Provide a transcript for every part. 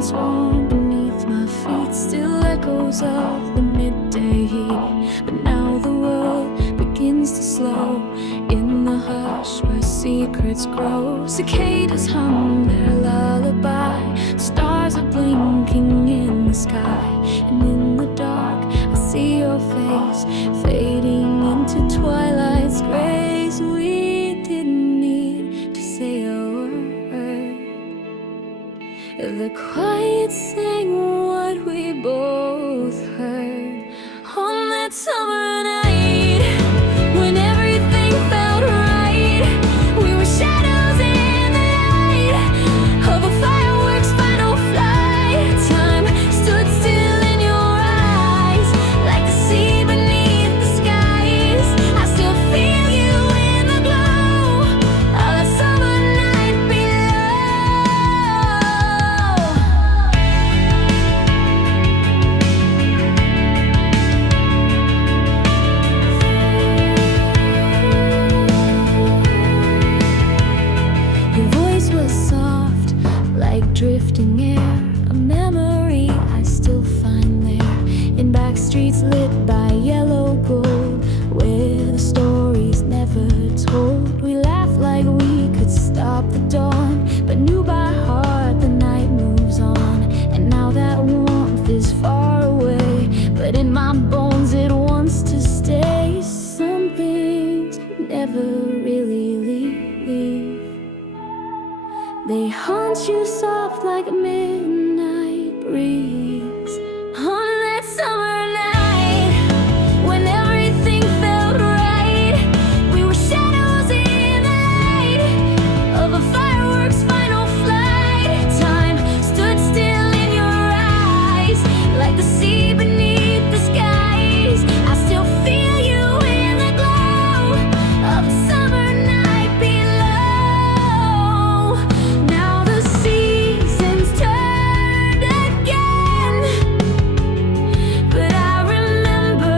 runs warm beneath my feet, still echoes of the midday heat. But now the world begins to slow in the hush where secrets grow. Cicadas hum their lullaby, stars are blinking in the sky, and in the dark I see your face fading into twilight's grace. We didn't need to say a word, the quiet sang what we both heard on that summer night when everything felt right. We were shadows in the light of a fireworks final flight. Time stood still in your eyes like the sea beneath the skies. I still feel you in the glow of that summer night below. Your voice was soft like drifting air, a memory I still find there in back streets lit by yellow gold, where the stories never told. We laughed like we could stop the dawn, but knew by heart the night moves on. And now that warmth is far away, but in my bones it wants to stay. Some things never really leave, they haunt you soft like a midnight breeze on that summer night when everything felt right. We were shadows in the light of a fireworks final flight. Time stood still in your eyes like the sea beneath the skies. I still feel you in the glow of the summer night below. Now the seasons turned again, but I remember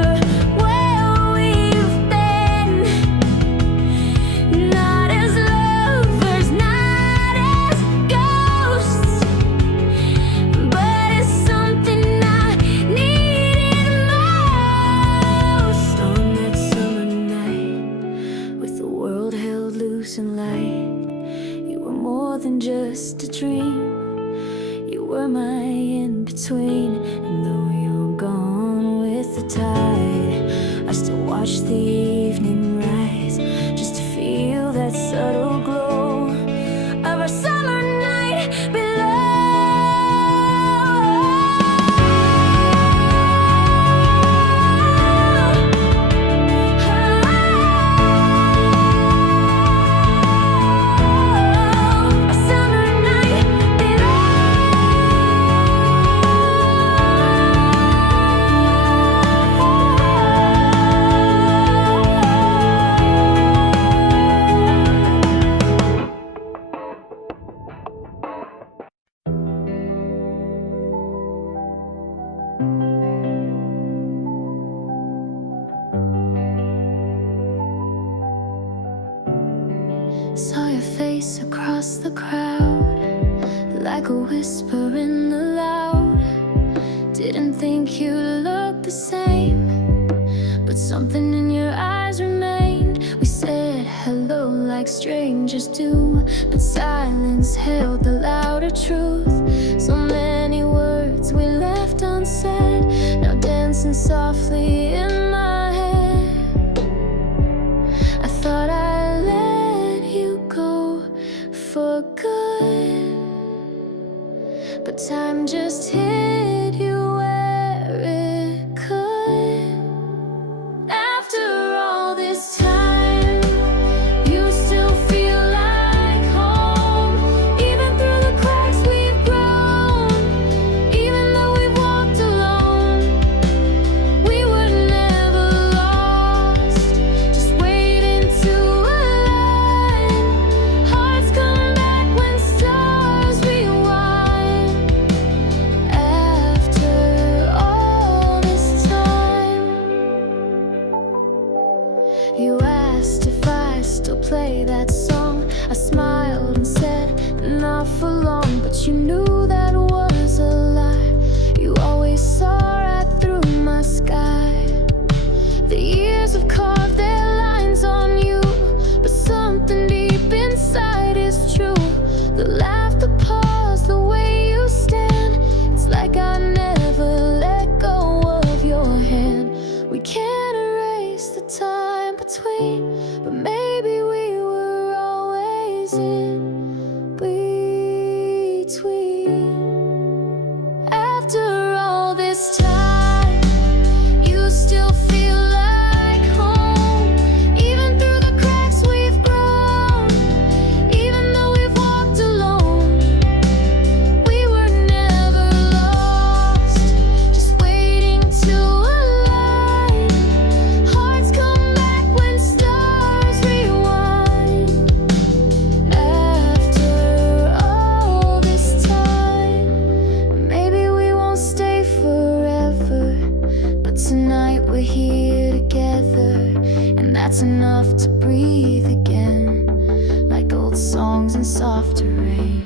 where we've been. Not as lovers, not as ghosts, but as something I needed most. On that summer night, with the world held loose in light, you were more than just a dream. You were my in-between, and though you're gone with the tide, I still watch the evening rise just to feel that subtle glow of our summer night below. Our summer night below. Saw your face across the crowd like a whisper in the loud. Didn't think you looked the same, but something in your eyes remained. We said hello like strangers do, but silence held the louder truth. So many words we left unsaid, now dancing softly in my head. I thought I let you go for good, but time just hit you where it could. After all this time, you still feel like home, even through the cracks we've grown. Even though we've walked alone, we were never lost, just waiting to align. Hearts come back when stars rewind. enough to breathe again, like old songs and softer rain.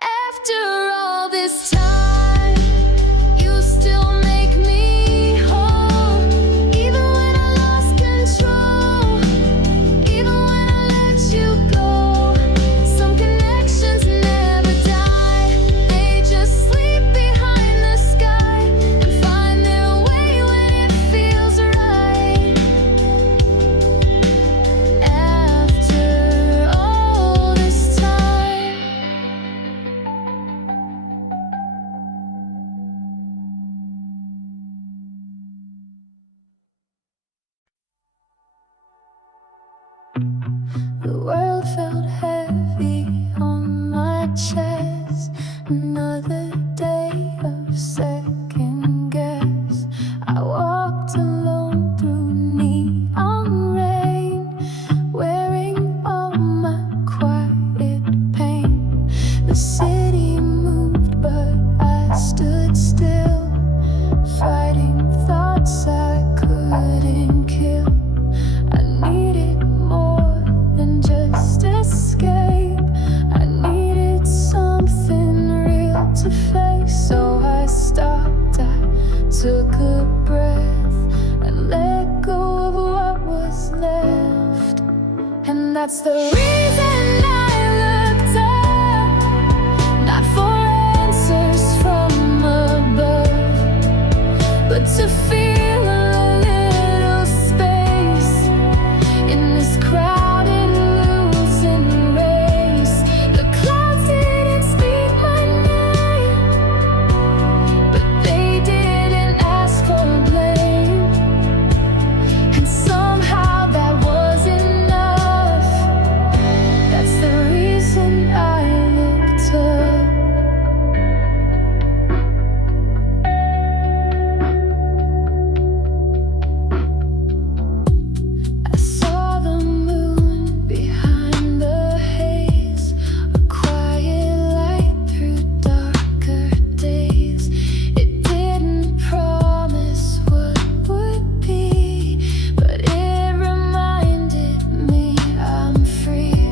After all this time, you still make me whole. Even when I lost control, even when I let you go. Some connections never die, they just sleep behind the sky and find their way when it feels right. After all this time. The world felt heavy on my chest. Another day of second guess. I walked alone through neon rain, wearing all my quiet pain. The city moved, but I stood still, fighting thoughts I couldn't kill. I needed more than just escape. I needed something real to face. So I stopped, I took a breath and let go of what was left. And that's the reason I looked up, not for answers from above, but to feel a little space in this crowded losing race. The clouds didn't speak my name, but they didn't ask for blame. And somehow that was enough. That's the reason I looked up. I saw the moon behind the haze, a quiet light through darker days. It didn't promise what would be, but it reminded me I'm free.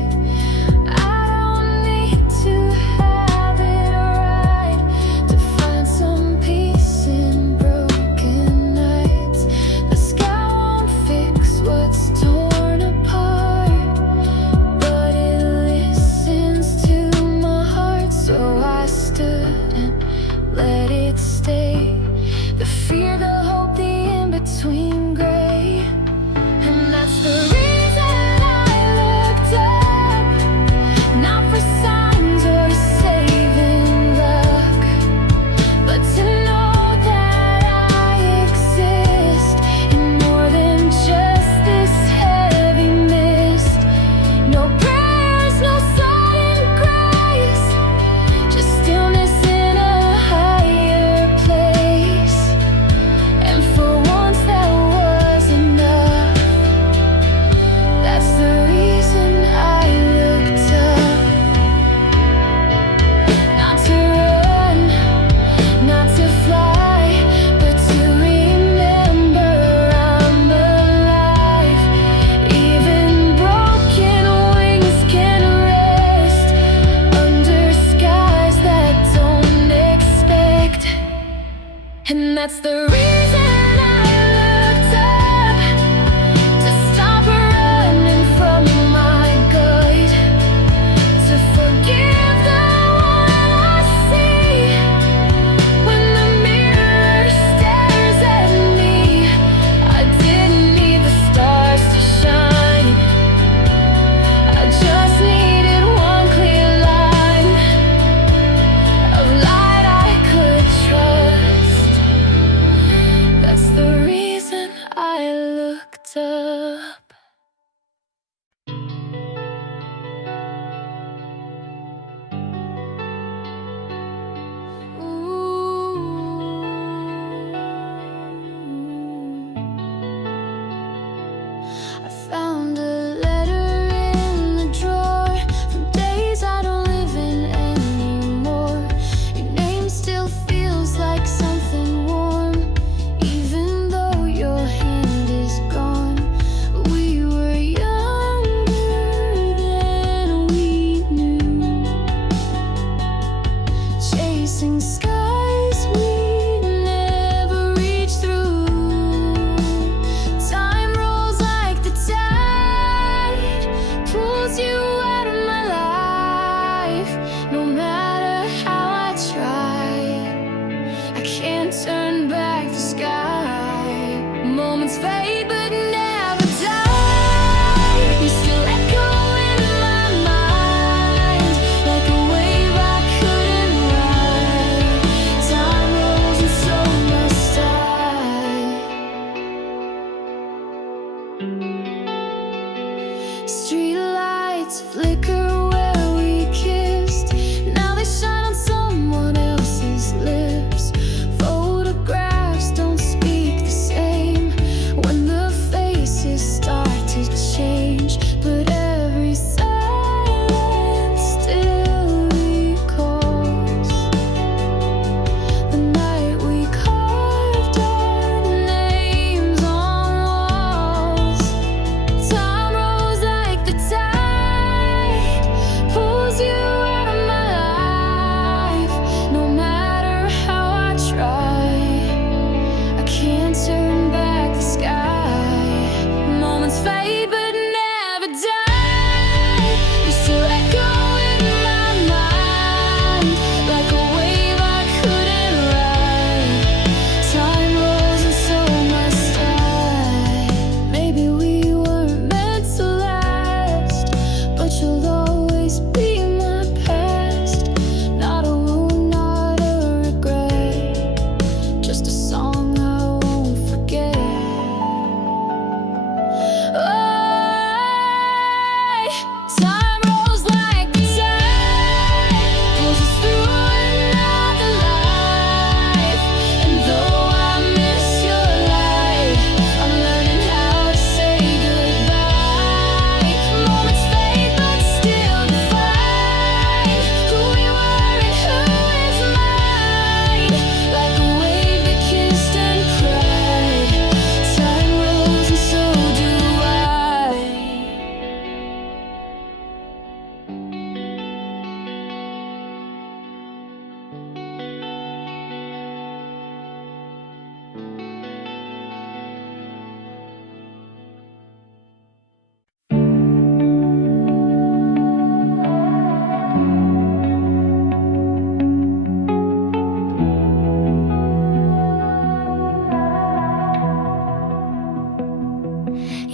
I don't need to have it right to find some peace in broken nights. The sky won't fix what's torn apart, but it listens to my heart. So I stood and let it stay. The fear, the hope, the in-between gray. And that's the reason I looked up, not for signs or saving luck, but to know that I exist in more than just this heavy mist. No prayers, no sudden grace, just stillness in a higher place. And for once that was enough. That's the reason I looked up. Not to run, not to fly, but to remember I'm alive. Even broken wings can rest under skies that don't expect. And that's the reason I looked up, to stop running from my gut, to forgive the one I see when the mirror stares at me. I didn't need the stars to shine, I just needed one clear line of light I could trust. That's the reason I looked up. I found a letter in the drawer from days I don't live in anymore. Your name still feels like something warm, even though your hand is gone.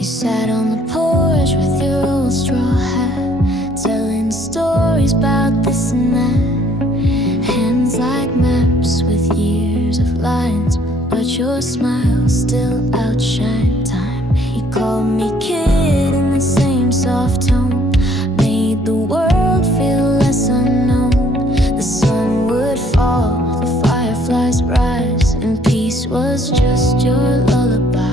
sat on the porch with your old straw hat, telling stories about this and that. Hands like maps with years of lines, but your smile still outshined time. You called me kid in the same soft tone, made the world feel less unknown. The sun would fall, the fireflies rise, and peace was just your lullaby.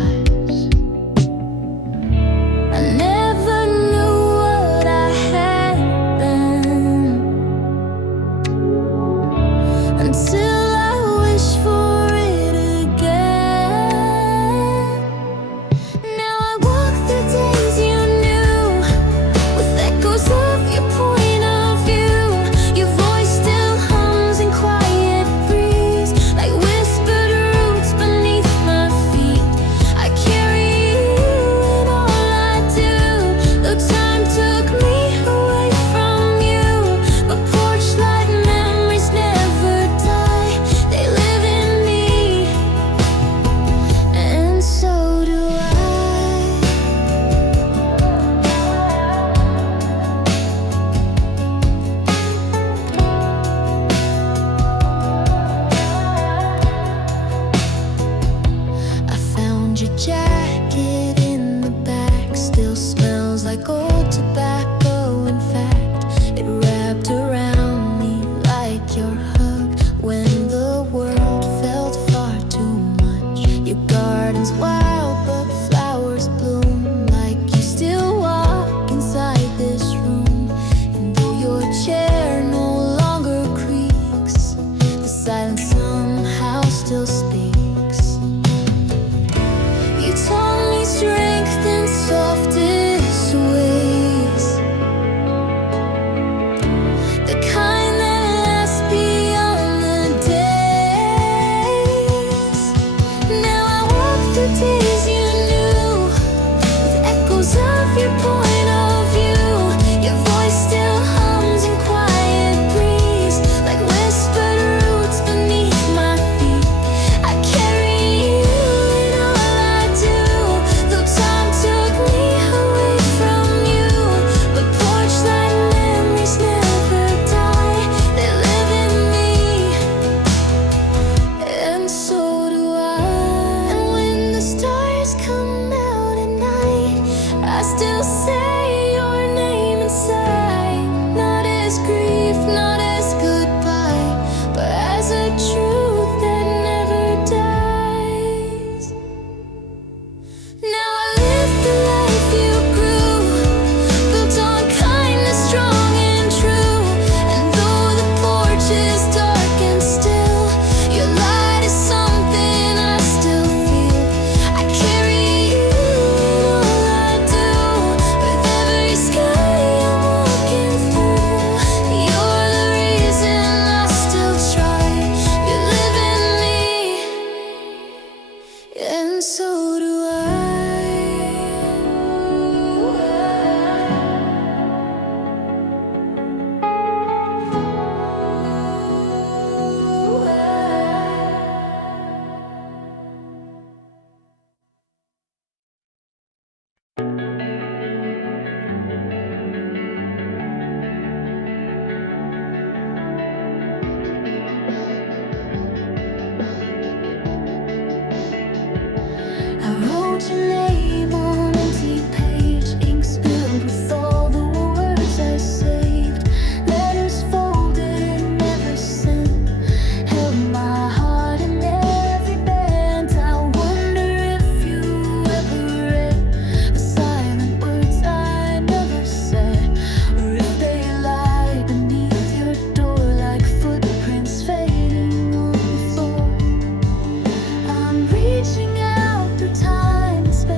Reaching out through time and space.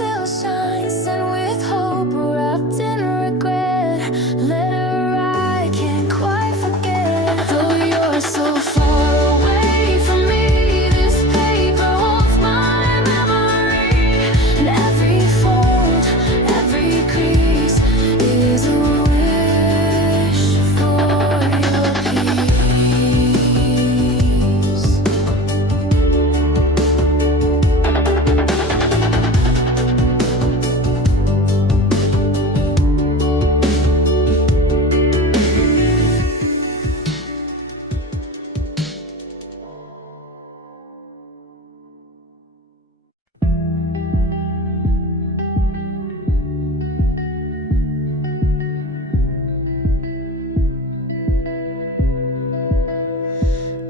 still shines, and with hope wrapped in regret. Let her ride, can't quite forget. Though you're so far away from me, this paper holds my memory. And every fold, every crease is a wish for your peace.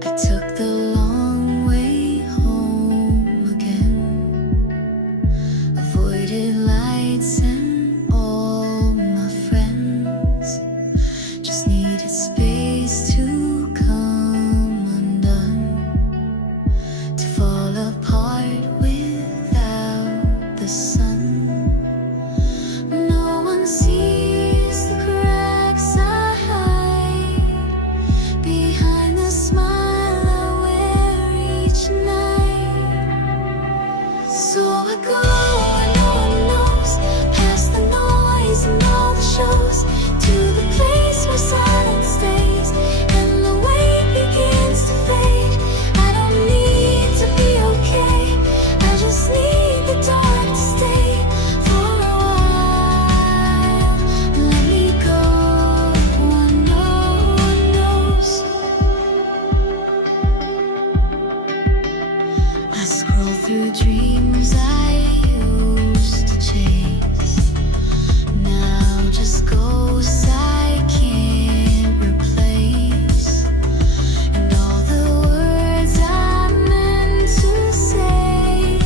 I took the long way home again, avoided lights and all my friends, just needed space to come undone, to fall apart without the sun. No one sees the cracks I hide behind the smile I wear each night. So I go where no one knows, past the noise and all the shows, to the place where silence stays and the weight begins to fade. I don't need to be okay, I just need the dark to stay for a while. Let me go where no one knows. I scroll through dreams I used to chase, now just ghosts I can't replace. And all the words I meant to say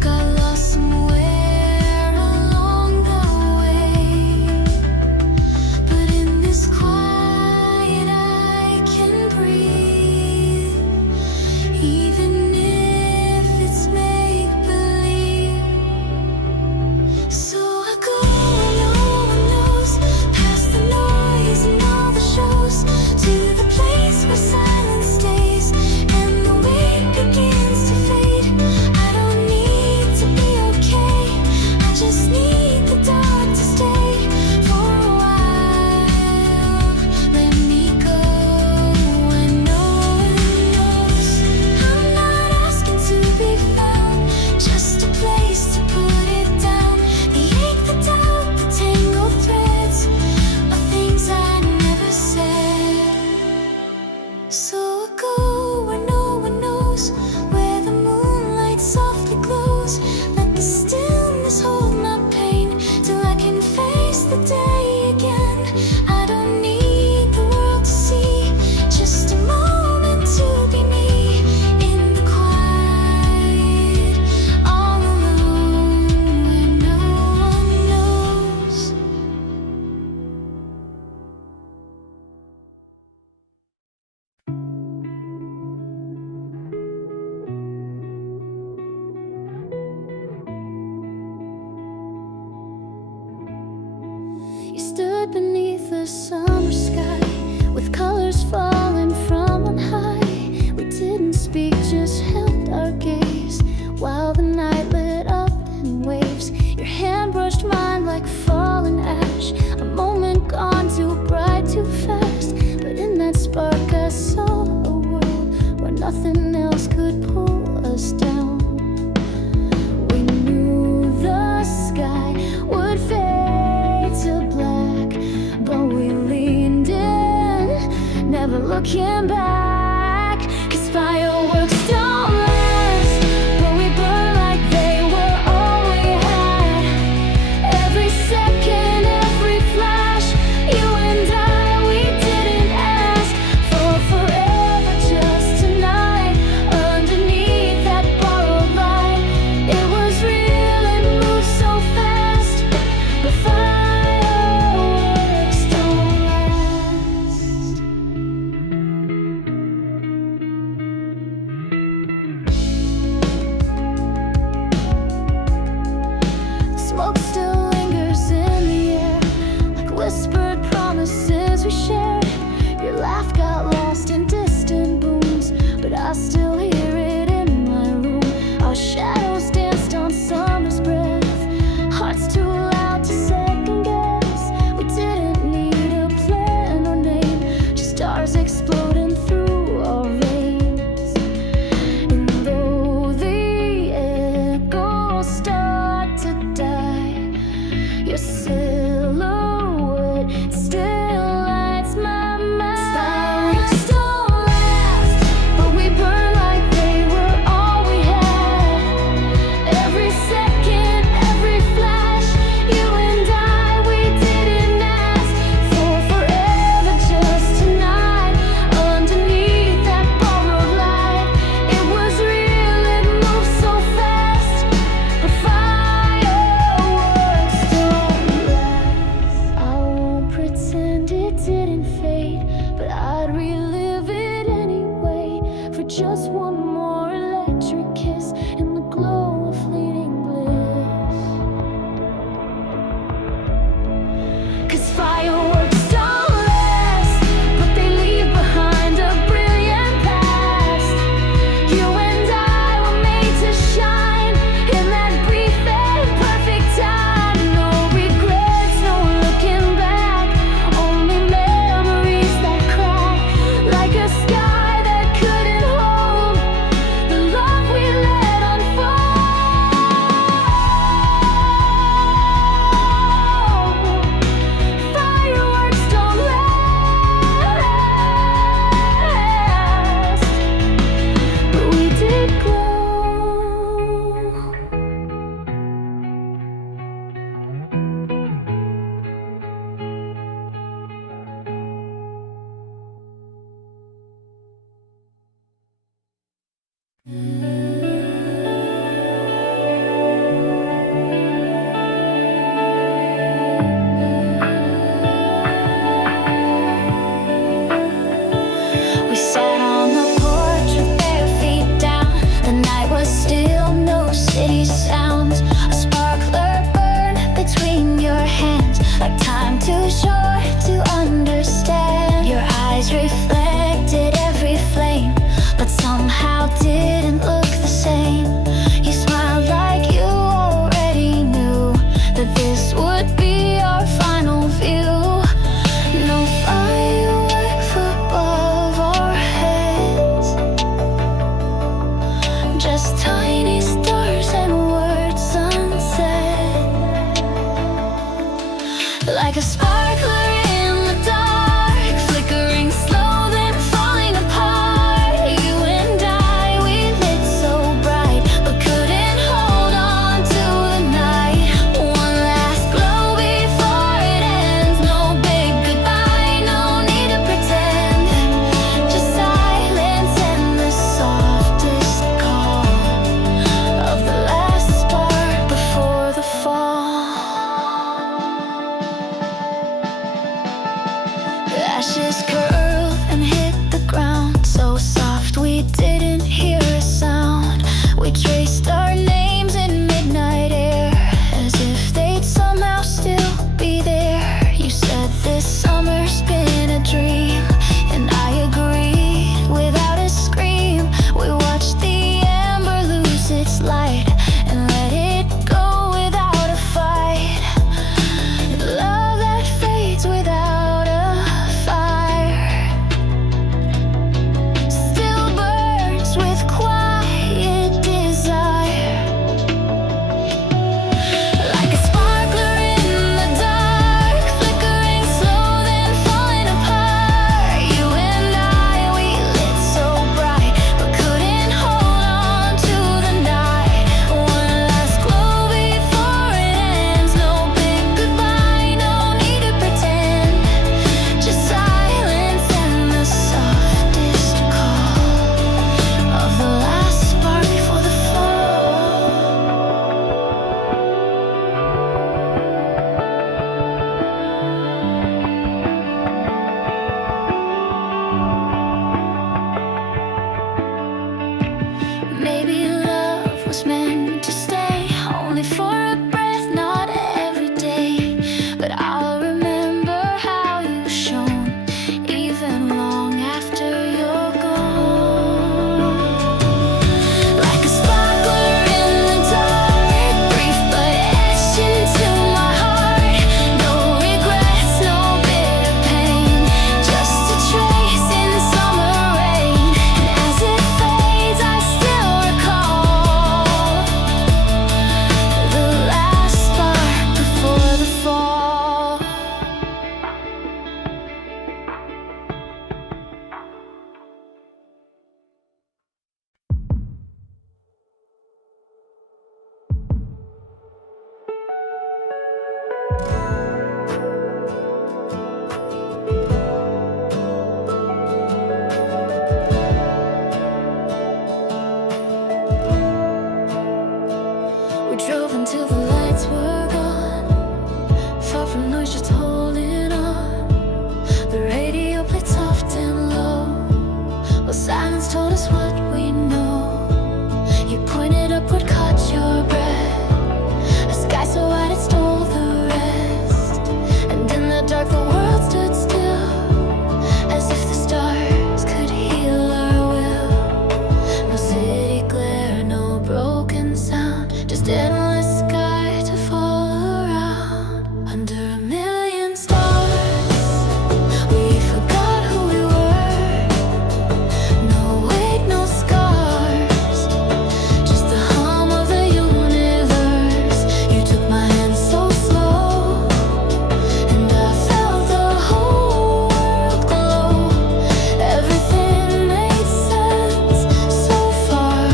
got lost somewhere along the way. But in this quiet I can breathe, even if it's make-believe. So I go where no one knows, past the noise and all the shows, to the place where silence stays and the weight begins to fade. I don't need to be okay, I just need the dark to stay for a while. Let me go where no one knows. I'm not asking to be found, just a place to put it down. The ache, the doubt, the tangled threads of things I never said. So I go where no one knows, where the moonlight softly glows. Let the stillness hold my pain till I can face the day again. I don't need the world to see, just a moment to be me in the quiet, all alone where no one knows. You stood beneath the summer sky, with colors falling from on high. We didn't speak, just held our gaze, while the night lit up in waves. Your hand brushed mine like fallen ash, a moment gone too bright, too fast. But in that spark I saw a world where nothing else could pull us down. We knew the sky would fade to black, but we leaned in, never looking back. 'Cause fireworks don't last, but we burn like they were all we had. Every second, every flash, you and I, we didn't ask for forever, just tonight, underneath that bar. only for a breath, not every day. But I'll remember how you shone, even long after you're gone. Like a sparkler in the dark, brief but etched into my heart. No regrets, no bitter pain, just a trace in summer rain. And as it fades, I still recall the last spark before the fall. We drove until the lights were gone, far from noise, just holding on. The radio played soft and low, while silence told us what we know. You pointed upward, caught your breath, a sky so wide it stole the rest. And in the dark the world stood still, as if the stars could heal our will. No city glare, no broken sound, just endless sky to fall around. Under a million stars, we forgot who we were. No weight, no scars, just the hum of the universe. You took my hand so slow, and I felt the whole world glow. Everything made sense so far.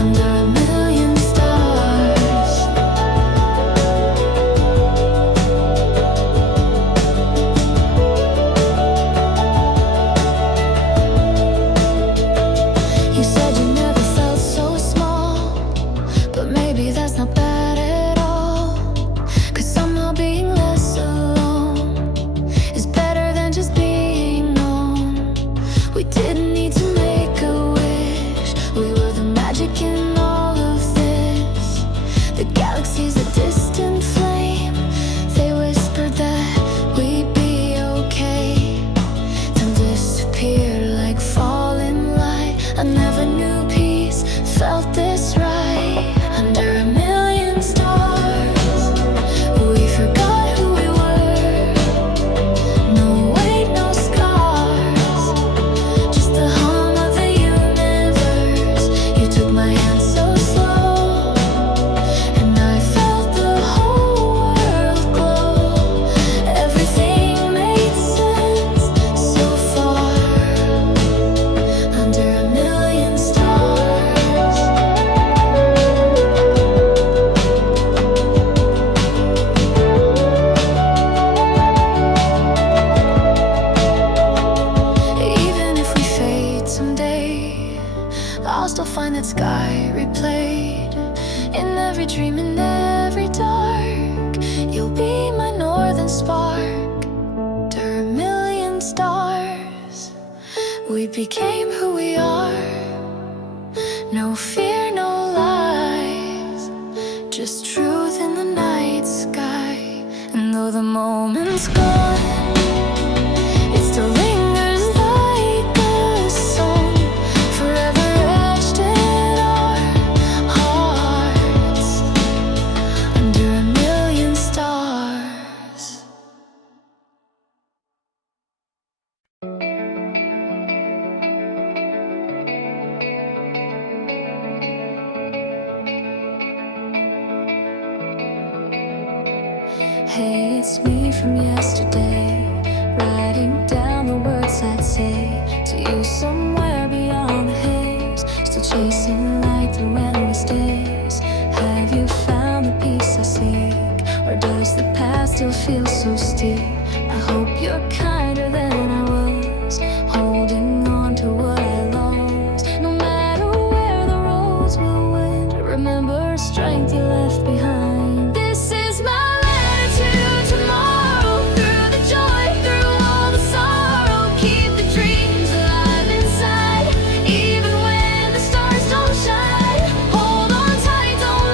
Under a million stars. You said you never felt so small, but maybe that's not bad at all. 'Cause somehow being less alone is better than just being known. We didn't need to make a wish, we were the magic in all of this. The galaxy's a distant flame, they whispered that we'd be okay. Then disappeared like falling light. I never knew peace felt this right. Under a million stars, we forgot who we were. No weight, no scars, just the hum of the universe. You took my hand so slow, and I felt the whole world glow. Everything made sense so far. Under a million stars. Even if we fade someday, I'll still find that sky replayed in every dream, in every dark. You'll be my northern spark. Under a million stars, we became who we are. No fear, no lies, just truth in the night sky. And though the moment's gone, it still lingers like a song, forever etched in our hearts. Under a million stars. Hey, it's me from yesterday, writing down the words I'd say to you somewhere beyond the haze. Still chasing light through endless days. Have you found the peace I seek, or does the path still feel so steep? I hope you're kinder than I was, holding on to what I lost. No matter where the roads will wend, remember strength you left behind. This is my letter to tomorrow, through the joy, through all the sorrow. Keep the dreams alive inside, even when the stars don't shine. Hold on tight, don't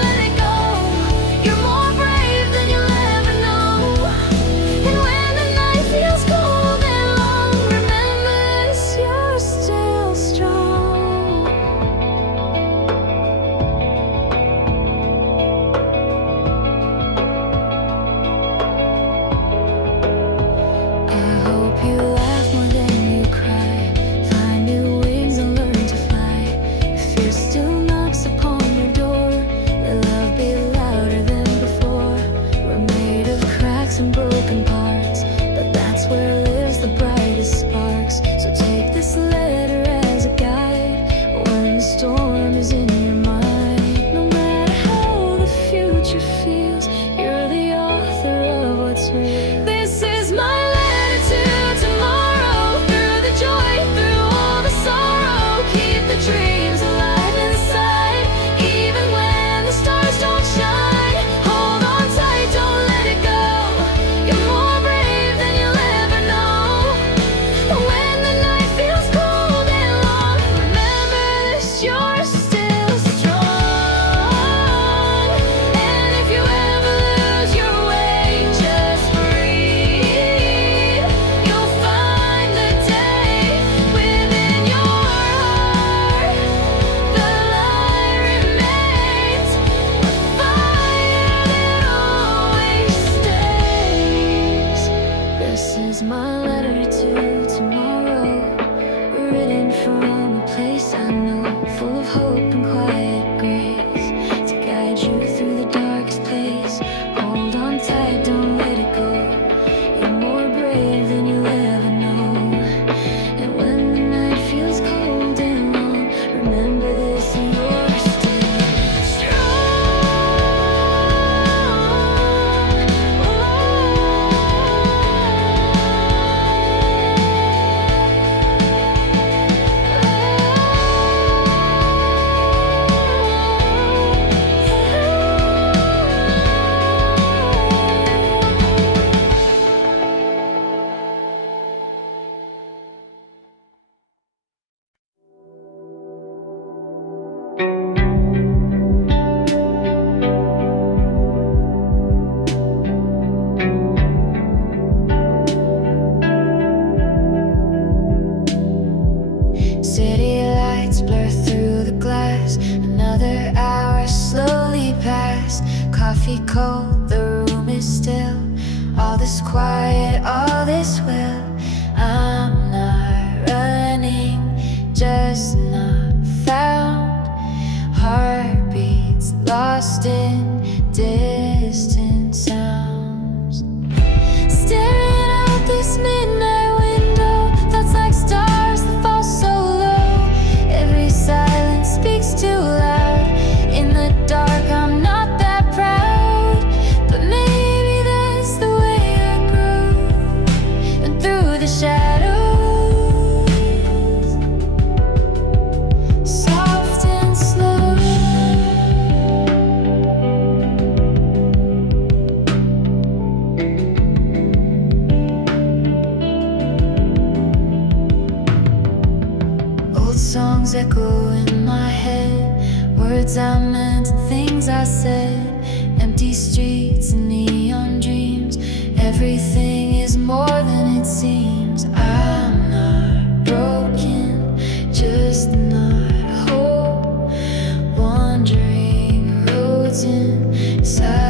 coffee cold, the room is still. All this quiet, all this will. I'm not running, just not found. Heartbeats lost in distant sounds. Staring out this midnight window, thoughts like stars that fall so low. Every silence speaks too loud. In the dark, I'm not that proud, but maybe that's the way I grew. And through the shadows, soft and slow. Old songs echo in my head, words I meant and things I said. Empty streets and neon dreams. Everything is more than it seems. I'm not broken, just not whole. Wandering roads inside